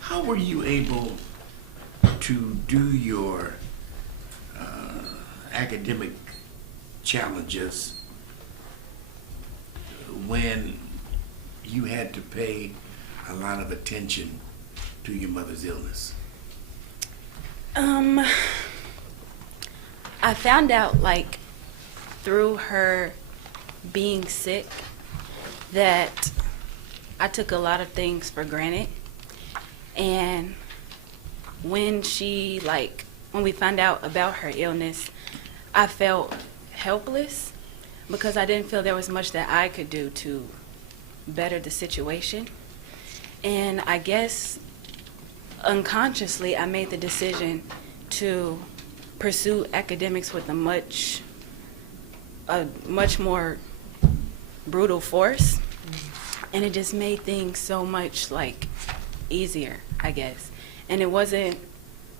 How were you able to do your academic challenges when you had to pay a lot of attention to your mother's illness? I found out, like, through her being sick, that I took a lot of things for granted. And when we found out about her illness, I felt helpless because I didn't feel there was much that I could do to better the situation. And I guess unconsciously, I made the decision to pursue academics with a much more brutal force, and it just made things so much easier, I guess. And it wasn't,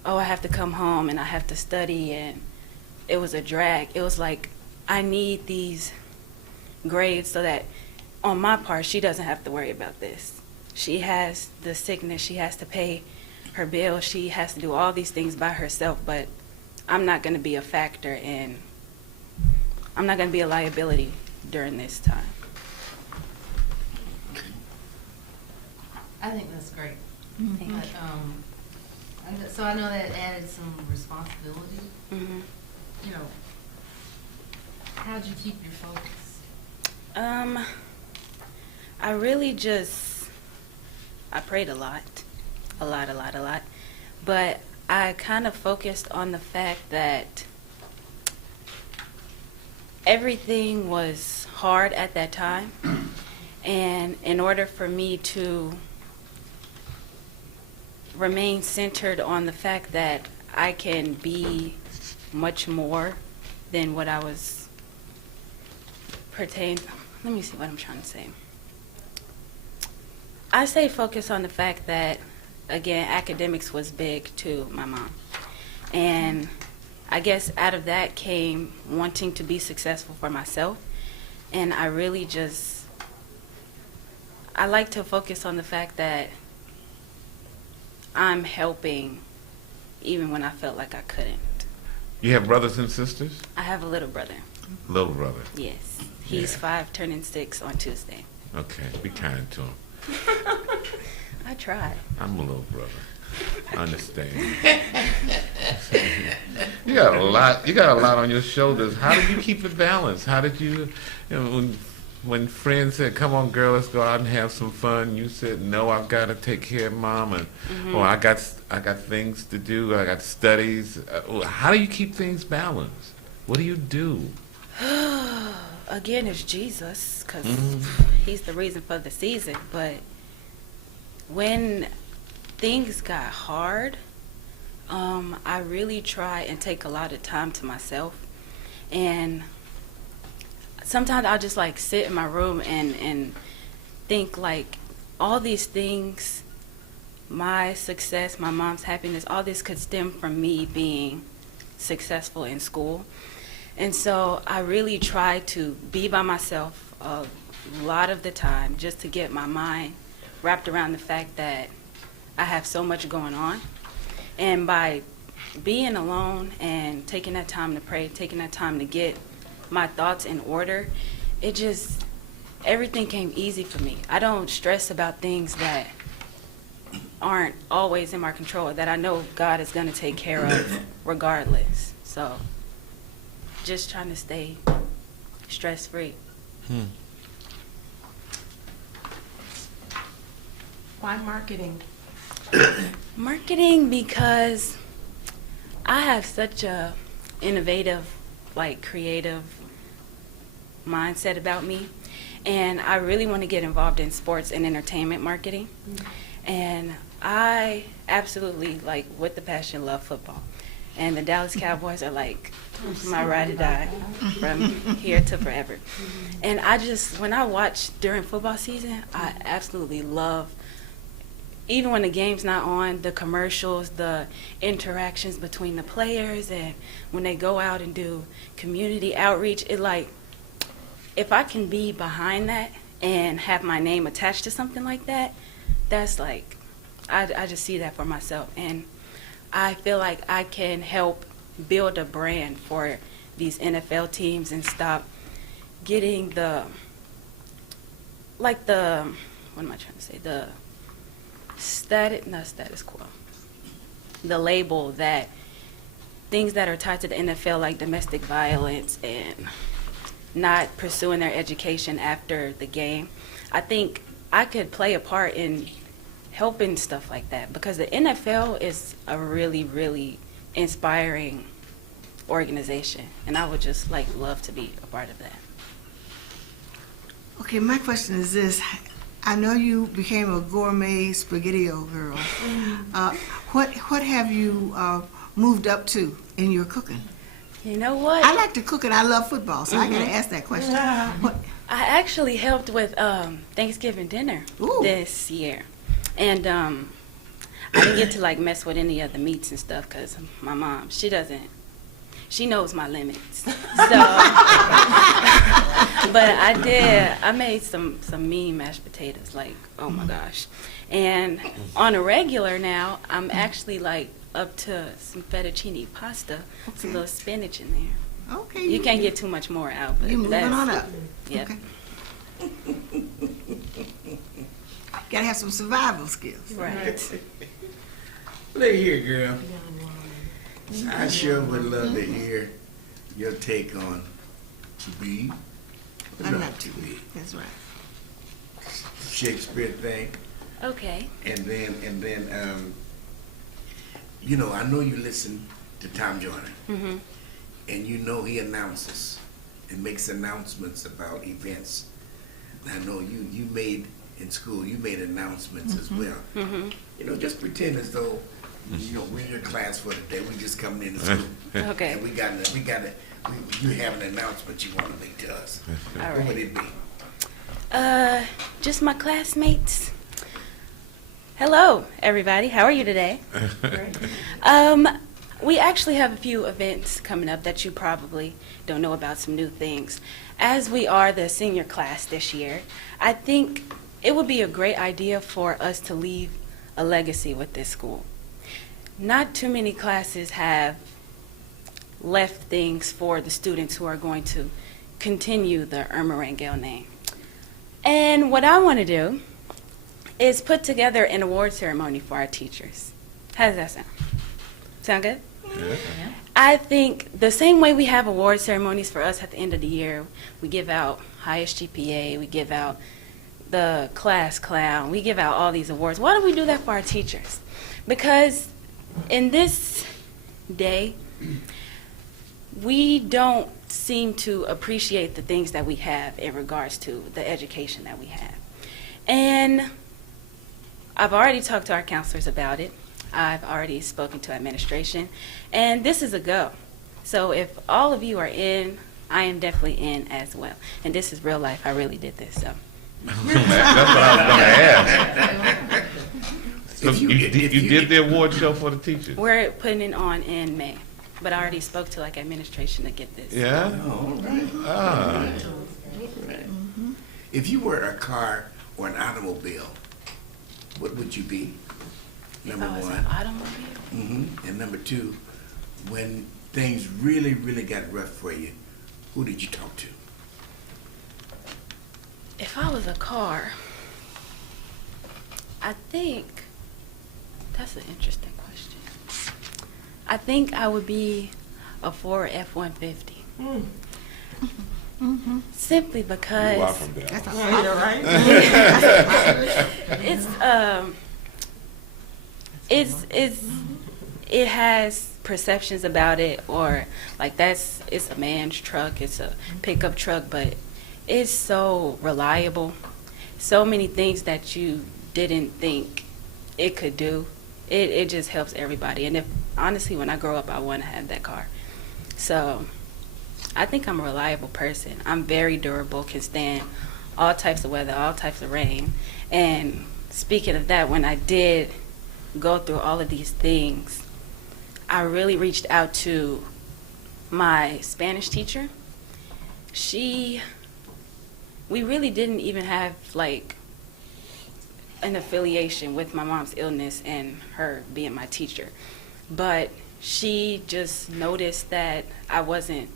oh, I have to come home and I have to study, and it was a drag. It was like, I need these grades so that on my part she doesn't have to worry about this. She has the sickness, she has to pay her bills, she has to do all these things by herself, but I'm not going to be a factor, and I'm not going to be a liability during this time. I think that's great. Thank you. So I know that added some responsibility. Mm-hmm. You know, how'd you keep your focus? I really I prayed a lot. But I kind of focused on the fact that everything was hard at that time. And in order for me to remain centered on the fact that I can be much more than what I was let me see what I'm trying to say. I say focus on the fact that, again, academics was big to my mom. And I guess out of that came wanting to be successful for myself. And I really I like to focus on the fact that I'm helping even when I felt like I couldn't. You have brothers and sisters? I have a little brother. Little brother. Yes. He's Yeah. 5, turning 6 on Tuesday. Okay, be kind to him. I try. I'm a little brother. I understand. You got a lot on your shoulders. How did you keep it balanced? How did you know, when friends said, "Come on, girl, let's go out and have some fun," you said, "No, I've got to take care of mom," and "Oh, I got things to do. I got studies." How do you keep things balanced? What do you do? Again, it's Jesus, because he's the reason for the season. But when things got hard, I really try and take a lot of time to myself. And sometimes I'll just sit in my room and think all these things, my success, my mom's happiness, all this could stem from me being successful in school. And so I really try to be by myself a lot of the time just to get my mind wrapped around the fact that I have so much going on. And by being alone and taking that time to pray, taking that time to get my thoughts in order, everything came easy for me. I don't stress about things that aren't always in my control, that I know God is going to take care of regardless. So just trying to stay stress-free. Why marketing? Marketing, because I have such a innovative, creative mindset about me, and I really want to get involved in sports and entertainment marketing. And I absolutely, with the passion, love football. And the Dallas Cowboys are my ride or die from here to forever. And when I watch during football season, I absolutely love, even when the game's not on, the commercials, the interactions between the players, and when they go out and do community outreach, if I can be behind that and have my name attached to something like that, that's like, I just see that for myself. And I feel like I can help build a brand for these NFL teams and stop getting what am I trying to say? The status quo. The label that things that are tied to the NFL, like domestic violence and not pursuing their education after the game. I think I could play a part in helping stuff like that, because the NFL is a really, really inspiring organization, and I would just love to be a part of that. Okay, my question is this. I know you became a gourmet spaghetti-o girl. What have you moved up to in your cooking? You know what? I like to cook and I love football, so I gotta ask that question. What? I actually helped with Thanksgiving dinner Ooh. this year, and I didn't get to mess with any of the meats and stuff because my mom, she knows my limits. So, but I made some mean mashed potatoes, oh my gosh. And on a regular now, I'm actually up to some fettuccine pasta, some little spinach in there. Okay. You can't get too much more out, but You moving that's, on up. Yep. Okay. Gotta have some survival skills. Right. Look here, girl. I sure would love to hear your take on to be. I'm not too big. That's right. Shakespeare thing. Okay. And then, I know you listen to Tom Joyner, Mhm. and you know he announces and makes announcements about events. And I know you made in school, you made announcements as well. Mhm. Just pretend as though, we're in your class for the day. We just coming into school. Okay. And you have an announcement you want to make to us. All What right. would it be? Just my classmates. Hello, everybody. How are you today? We actually have a few events coming up that you probably don't know about, some new things. As we are the senior class this year, I think it would be a great idea for us to leave a legacy with this school. Not too many classes have left things for the students who are going to continue the Irma Rangel name. And what I want to do is put together an award ceremony for our teachers. How does that sound? Sound good? Yeah. I think the same way we have award ceremonies for us at the end of the year, we give out highest GPA, we give out the class clown, we give out all these awards. Why don't we do that for our teachers? Because in this day, we don't seem to appreciate the things that we have in regards to the education that we have. And I've already talked to our counselors about it. I've already spoken to administration, and this is a go. So if all of you are in, I am definitely in as well. And this is real life. I really did this, so. That's what I was going to ask. So If you- you if you- did the award show for the teachers? We're putting it on in May, but I already spoke to administration to get this. Yeah? Oh, all right. Ah. If you were a car or an automobile, what would you be? If Number I was one. an automobile, And number two, when things really, really got rough for you, who did you talk to? if I was a car, I think that's an interesting question. I think I would be a Ford F-150. Simply because That's a it has perceptions about it, or it's a man's truck, it's a pickup truck, but it's so reliable. So many things that you didn't think it could do. It just helps everybody. And honestly, when I grow up, I want to have that car. So I think I'm a reliable person. I'm very durable, can stand all types of weather, all types of rain. And speaking of that, when I did go through all of these things, I really reached out to my Spanish teacher. She we really didn't even have like an affiliation with my mom's illness and her being my teacher. But she just noticed that I wasn't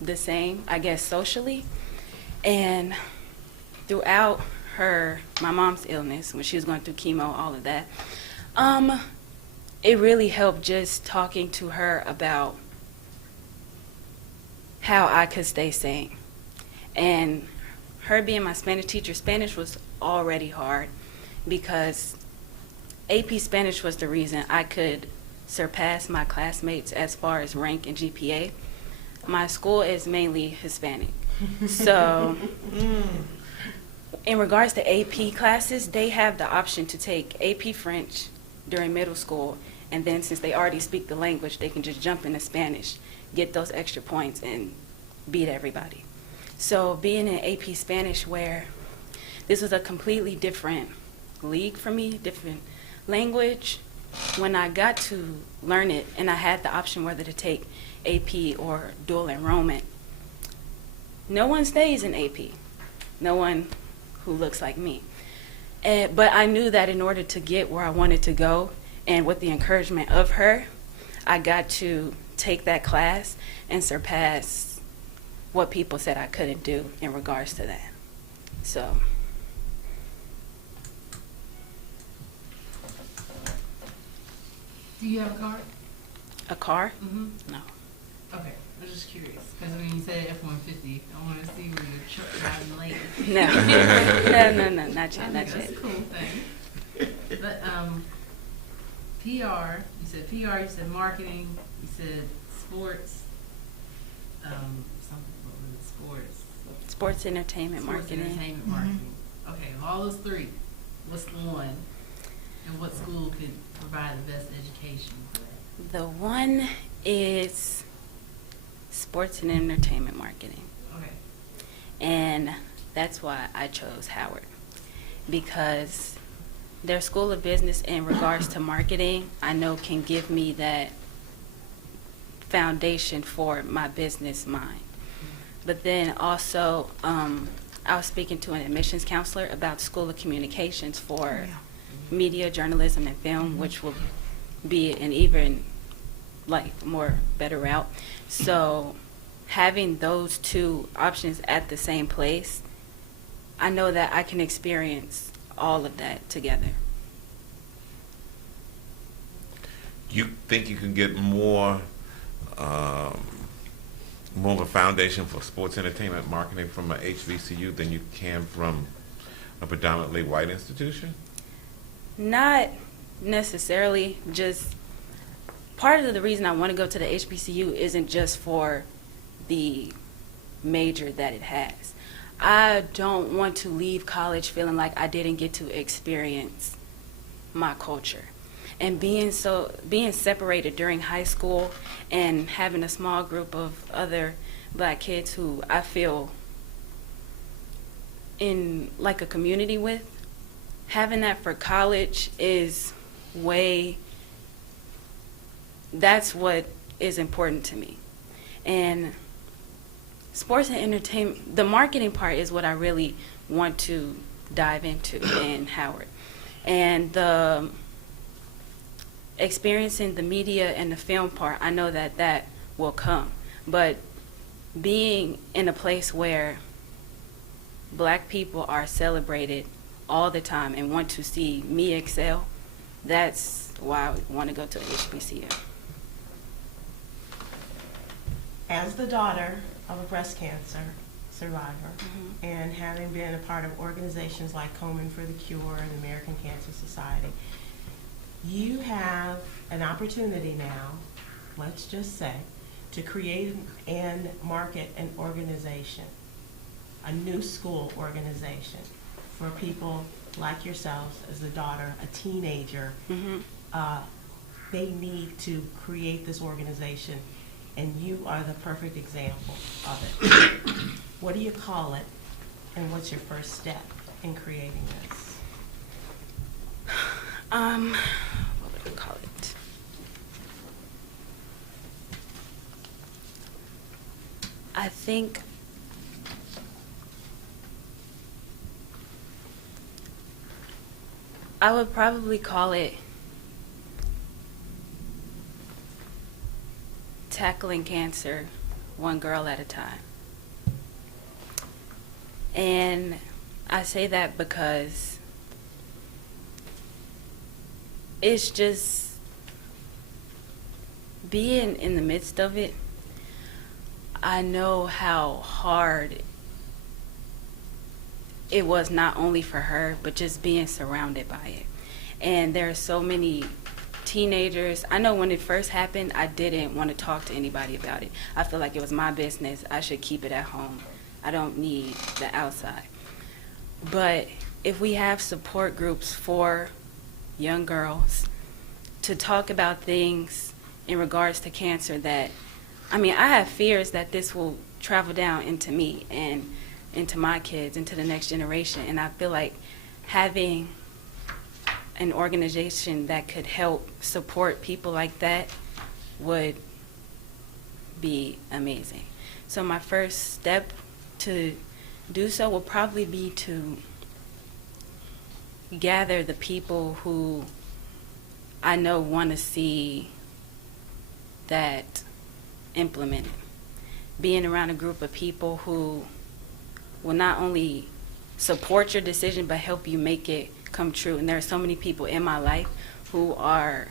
the same, I guess, socially. And throughout my mom's illness, when she was going through chemo, all of that, it really helped just talking to her about how I could stay sane. And her being my Spanish teacher, Spanish was already hard because AP Spanish was the reason I could surpass my classmates as far as rank and GPA. My school is mainly Hispanic. So in regards to AP classes, they have the option to take AP French during middle school, and then since they already speak the language, they can just jump into Spanish, get those extra points, and beat everybody. So being in AP Spanish, where this was a completely different league for me, different language, when I got to learn it and I had the option whether to take AP or dual enrollment, no one stays in AP. No one who looks like me. But I knew that in order to get where I wanted to go, and with the encouragement of her, I got to take that class and surpass what people said I couldn't do in regards to that. So. Do you have a card? A car? Mm-hmm. No. Okay, I was just curious, because when you said F-150, I want to see where your truck driving late. No, not yet, not That's yet. a cool thing. But PR, you said marketing, you said sports, something, what was it, sports? Sports, entertainment, Sports, marketing. entertainment, marketing. Okay, of all those three, what's the one, and what school could provide the best education for that? The one is sports and entertainment marketing. Okay. And that's why I chose Howard, because their school of business in regards to marketing, I know can give me that foundation for my business mind. But then also, I was speaking to an admissions counselor about School of Communications for media, journalism, and film, which will be an even more better route. So having those two options at the same place, I know that I can experience all of that together. You think you can get more of a foundation for sports entertainment marketing from a HBCU than you can from a predominantly white institution? Not necessarily. Just part of the reason I want to go to the HBCU isn't just for the major that it has. I don't want to leave college feeling like I didn't get to experience my culture. And being separated during high school and having a small group of other black kids who I feel in like a community with, having that for college is that's what is important to me. And sports and entertainment, the marketing part is what I really want to dive into in Howard. And the experiencing the media and the film part, I know that will come. But being in a place where black people are celebrated all the time and want to see me excel, that's why I want to go to HBCU. As the daughter of a breast cancer survivor, and having been a part of organizations like Komen for the Cure and the American Cancer Society, you have an opportunity now, let's just say, to create and market an organization, a new school organization for people like yourselves as a daughter, a teenager. They need to create this organization, and you are the perfect example of it. What do you call it, and what's your first step in creating this? What would I call it? I think I would probably call it tackling cancer one girl at a time. And I say that because it's just being in the midst of it. I know how hard it was, not only for her, but just being surrounded by it. And there are so many teenagers. I know when it first happened, I didn't want to talk to anybody about it. I feel like it was my business. I should keep it at home. I don't need the outside. But if we have support groups for young girls to talk about things in regards to cancer that, I have fears that this will travel down into me and into my kids, into the next generation. And I feel like having an organization that could help support people like that would be amazing. So my first step to do so will probably be to gather the people who I know want to see that implemented. Being around a group of people who will not only support your decision but help you make it come true. And there are so many people in my life who are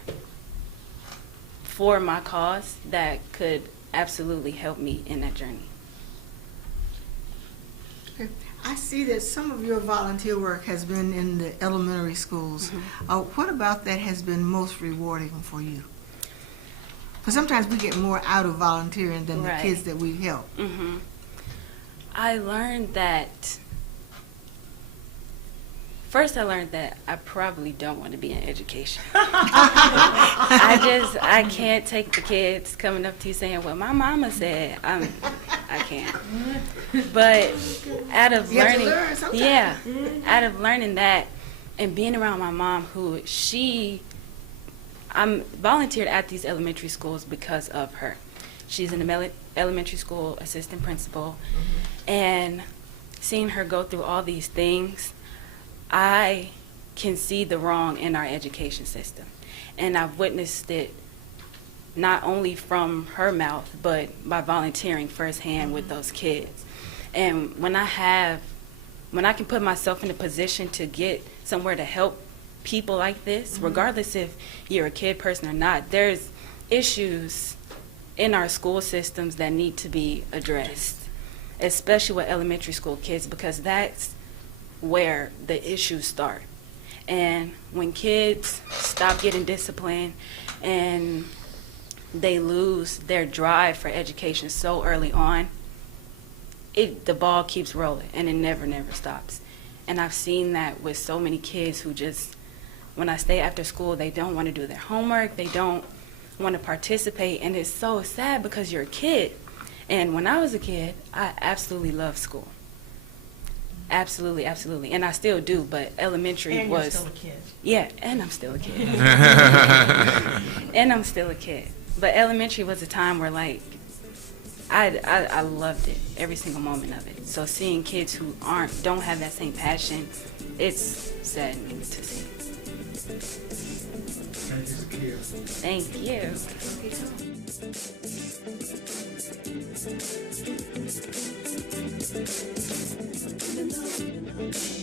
for my cause that could absolutely help me in that journey. I see that some of your volunteer work has been in the elementary schools. What about that has been most rewarding for you? Because sometimes we get more out of volunteering than Right. the kids that we help. I learned that I probably don't want to be in education. I can't take the kids coming up to you saying, well, my mama said. I can't. But out of You have to learning, learn sometimes. yeah, out of learning that and being around my mom, I'm volunteered at these elementary schools because of her. She's an elementary school assistant principal, and seeing her go through all these things, I can see the wrong in our education system. And I've witnessed it not only from her mouth, but by volunteering firsthand with those kids. And when I can put myself in a position to get somewhere to help people like this, regardless if you're a kid person or not, there's issues in our school systems that need to be addressed, especially with elementary school kids, because that's where the issues start. And when kids stop getting disciplined and they lose their drive for education so early on, the ball keeps rolling and it never stops. And I've seen that with so many kids who just, when I stay after school, they don't want to do their homework, they don't want to participate, and it's so sad because you're a kid. And when I was a kid, I absolutely loved school. Absolutely. And I still do, but elementary And was... you're still a kid. Yeah, and I'm still a kid. But elementary was a time where, like, I loved it, every single moment of it. So seeing kids who don't have that same passion, it's saddening to see. Thank you. Thank you.